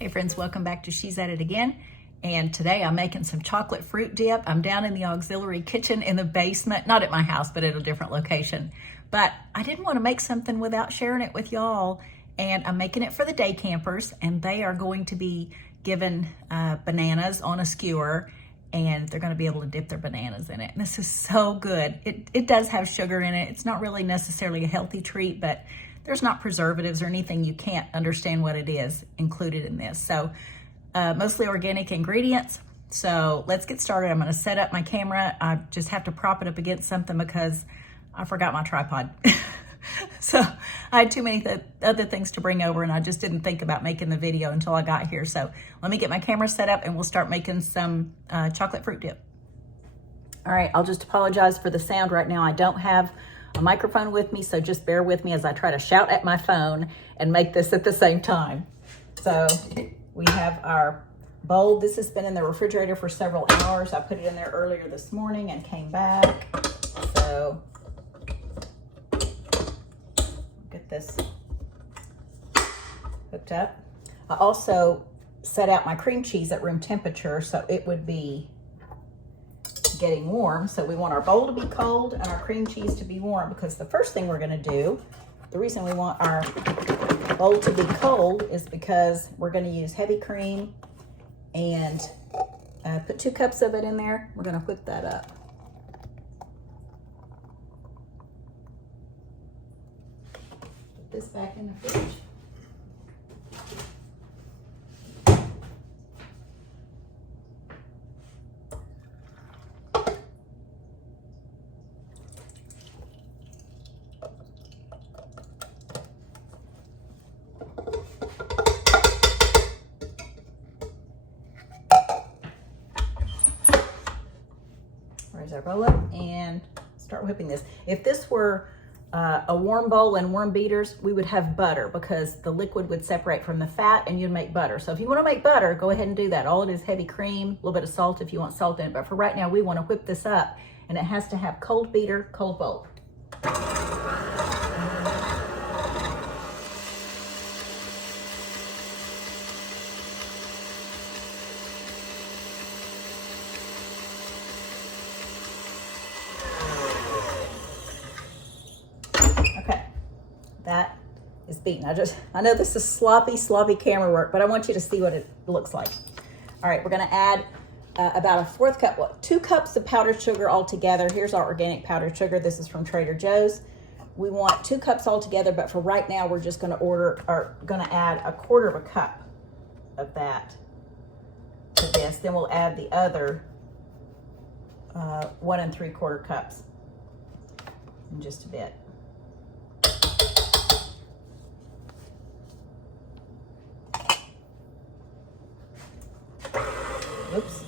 Hey friends, welcome back to She's At It Again. And today I'm making some chocolate fruit dip. I'm down in the auxiliary kitchen in the basement, not at my house, but at a different location. But I didn't want to make something without sharing it with y'all. And I'm making it for the day campers, and they are going to be given bananas on a skewer, and they're going to be able to dip their bananas in it. And this is so good. It does have sugar in it. It's not really necessarily a healthy treat, but there's not preservatives or anything you can't understand what it is included in this. So mostly organic ingredients. So let's get started. I'm going to set up my camera. I just have to prop it up against something because I forgot my tripod. So I had too many other things to bring over, and I just didn't think about making the video until I got here. So let me get my camera set up and we'll start making some chocolate fruit dip. All right, I'll just apologize for the sound right now. I don't have a microphone with me, so just bear with me as I try to shout at my phone and make this at the same time. So we have our bowl. This has been in the refrigerator for several hours. I put it in there earlier this morning and came back. So get this hooked up. I also set out my cream cheese at room temperature so it would be getting warm. So we want our bowl to be cold and our cream cheese to be warm, because the first thing we're going to do, the reason we want our bowl to be cold is because we're going to use heavy cream and put 2 cups of it in there. We're going to whip that up. Put this back in the fridge. Raise our bowl up and start whipping this. If this were a warm bowl and warm beaters, we would have butter, because the liquid would separate from the fat and you'd make butter. So if you want to make butter, go ahead and do that. All it is heavy cream, a little bit of salt if you want salt in it. But for right now, we want to whip this up, and it has to have cold beater, cold bowl. That is beaten. I know this is sloppy camera work, but I want you to see what it looks like. All right, we're gonna add about a 1/4 cup, 2 cups of powdered sugar altogether. Here's our organic powdered sugar. This is from Trader Joe's. We want 2 cups altogether, but for right now, we're just gonna add a 1/4 cup of that to this. Then we'll add the other 1 3/4 cups in just a bit. Oops,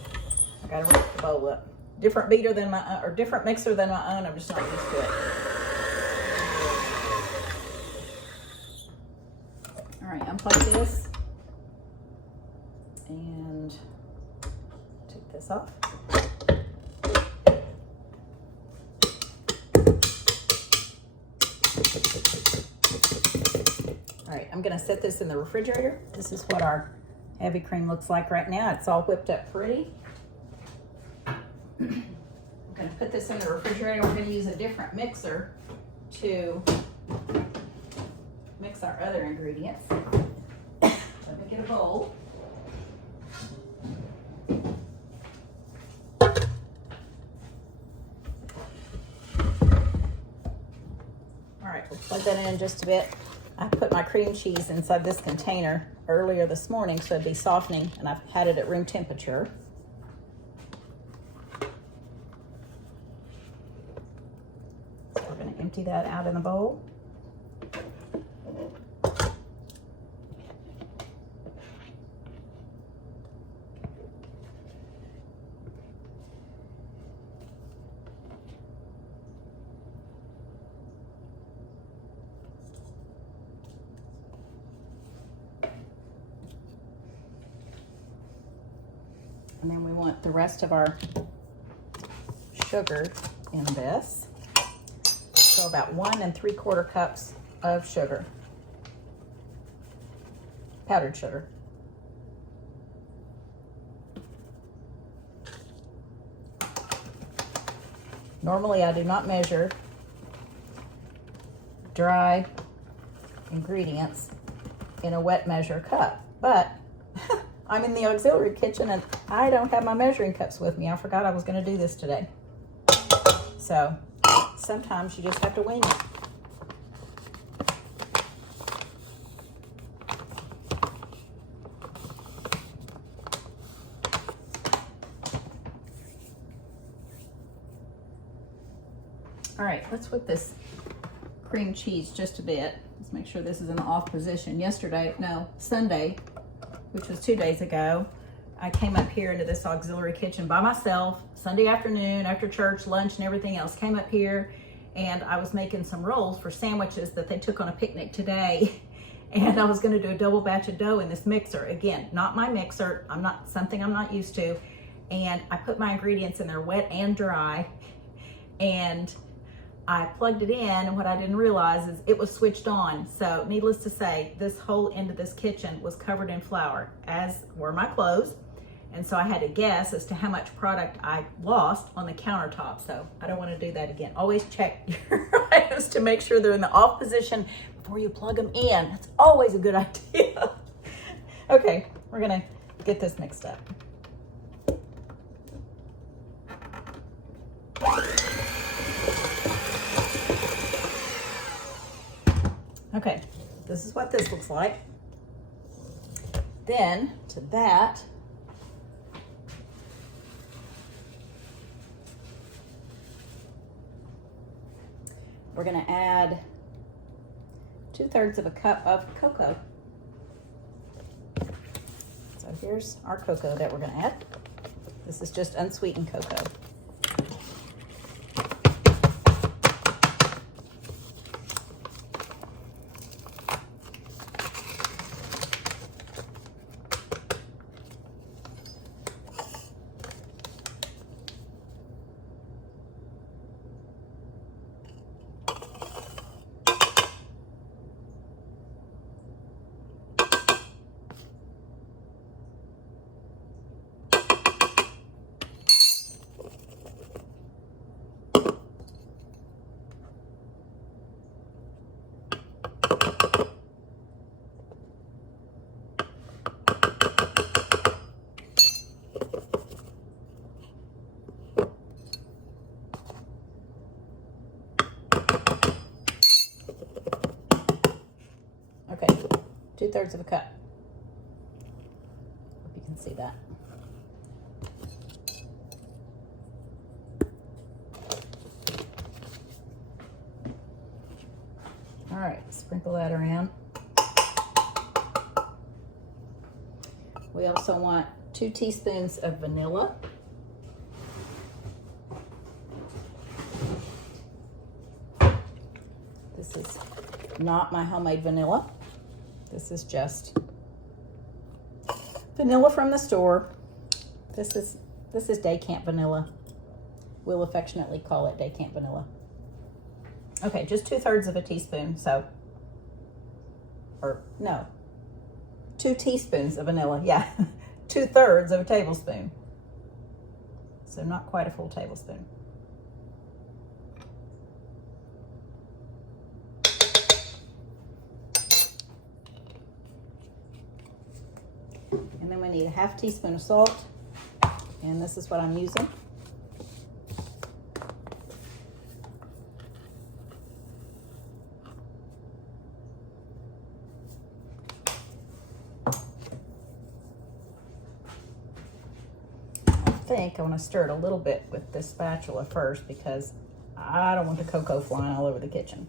I gotta wrap the bowl up. Different beater than my or different mixer than my own. I'm just not used to it. All right, unplug this and take this off. All right, I'm gonna set this in the refrigerator. This is what our heavy cream looks like right now. It's all whipped up pretty. I'm gonna put this in the refrigerator. We're gonna use a different mixer to mix our other ingredients. Let me get a bowl. All right, we'll plug that in just a bit. I put my cream cheese inside this container earlier this morning so it'd be softening, and I've had it at room temperature. So we're going to empty that out in the bowl. And then we want the rest of our sugar in this. So about 1 3/4 cups of sugar, powdered sugar. Normally I do not measure dry ingredients in a wet measure cup, but I'm in the auxiliary kitchen and I don't have my measuring cups with me. I forgot I was going to do this today. So sometimes you just have to wing it. All right, let's whip this cream cheese just a bit. Let's make sure this is in the off position. Sunday, which was 2 days ago, I came up here into this auxiliary kitchen by myself, Sunday afternoon, after church, lunch, and everything else. Came up here and I was making some rolls for sandwiches that they took on a picnic today. And I was gonna do a double batch of dough in this mixer. Again, not my mixer, something I'm not used to. And I put my ingredients in there wet and dry. And I plugged it in, and what I didn't realize is it was switched on. So needless to say, this whole end of this kitchen was covered in flour, as were my clothes. And so I had to guess as to how much product I lost on the countertop. So I don't want to do that again. Always check your items to make sure they're in the off position before you plug them in. That's always a good idea. Okay, we're gonna get this mixed up. Okay, this is what this looks like. Then to that, we're gonna add 2/3 of a cup of cocoa. So here's our cocoa that we're gonna add. This is just unsweetened cocoa. Okay, 2/3 of a cup. Hope you can see that. All right, sprinkle that around. We also want 2 teaspoons of vanilla. This is not my homemade vanilla. This is just vanilla from the store. This is day camp vanilla. We'll affectionately call it day camp vanilla. Okay, just 2/3 of a teaspoon. No, 2 teaspoons of vanilla. Yeah, 2/3 of a tablespoon. So not quite a full tablespoon. And then we need a 1/2 teaspoon of salt, and this is what I'm using. I think I want to stir it a little bit with this spatula first because I don't want the cocoa flying all over the kitchen.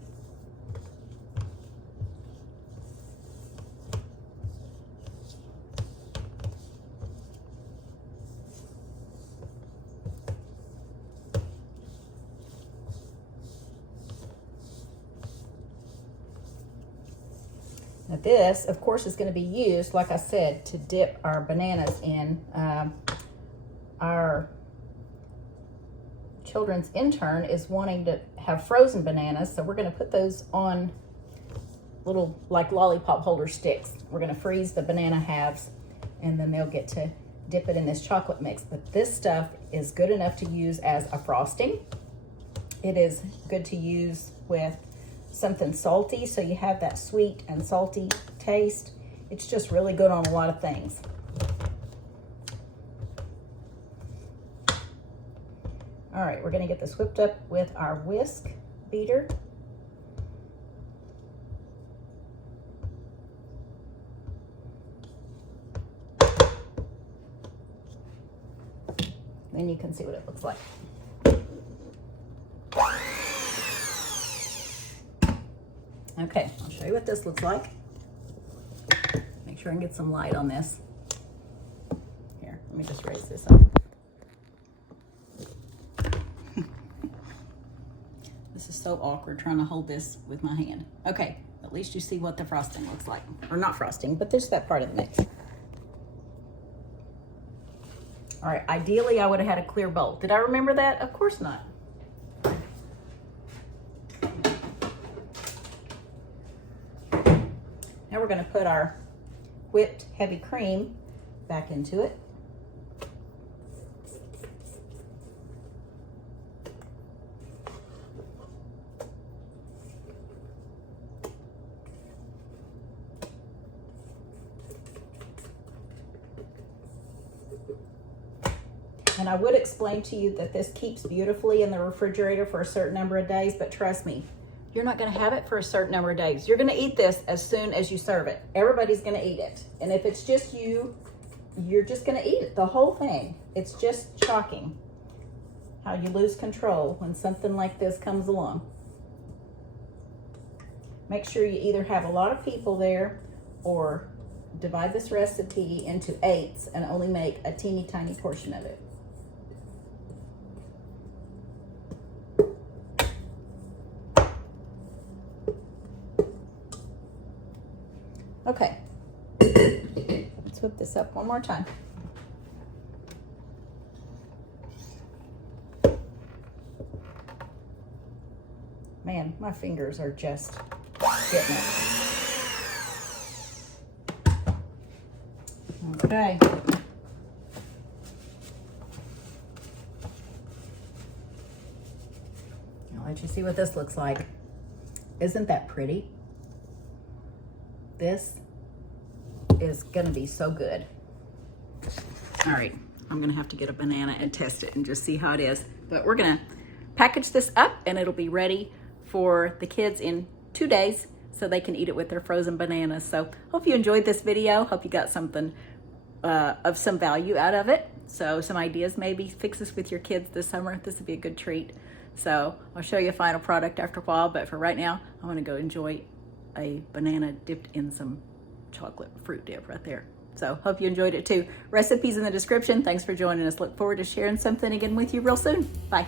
Now this, of course, is going to be used, like I said, to dip our bananas in. Our children's intern is wanting to have frozen bananas, so we're going to put those on little like lollipop holder sticks. We're going to freeze the banana halves, and then they'll get to dip it in this chocolate mix. But this stuff is good enough to use as a frosting. It is good to use with something salty, so you have that sweet and salty taste. It's just really good on a lot of things. All right, we're gonna get this whipped up with our whisk beater. Then you can see what it looks like. Okay, I'll show you what this looks like. Make sure I can get some light on this. Here, let me just raise this up. This is so awkward trying to hold this with my hand. Okay, at least you see what the frosting looks like. Or not frosting, but there's that part of the mix. All right, ideally I would have had a clear bowl. Did I remember that? Of course not. Now we're gonna put our whipped heavy cream back into it. And I would explain to you that this keeps beautifully in the refrigerator for a certain number of days, but trust me, you're not gonna have it for a certain number of days. You're gonna eat this as soon as you serve it. Everybody's gonna eat it. And if it's just you, you're just gonna eat it, the whole thing. It's just shocking how you lose control when something like this comes along. Make sure you either have a lot of people there or divide this recipe into 8s and only make a teeny tiny portion of it. Okay, let's whip this up one more time. Man, my fingers are just getting it. Okay. I'll let you see what this looks like. Isn't that pretty? This is gonna be so good. All right, I'm gonna have to get a banana and test it and just see how it is. But we're gonna package this up and it'll be ready for the kids in 2 days so they can eat it with their frozen bananas. So hope you enjoyed this video. Hope you got something of some value out of it. So some ideas, maybe fix this with your kids this summer. This would be a good treat. So I'll show you a final product after a while, but for right now, I wanna go enjoy a banana dipped in some chocolate fruit dip right there. So hope you enjoyed it too. Recipes in the description. Thanks for joining us. Look forward to sharing something again with you real soon. Bye.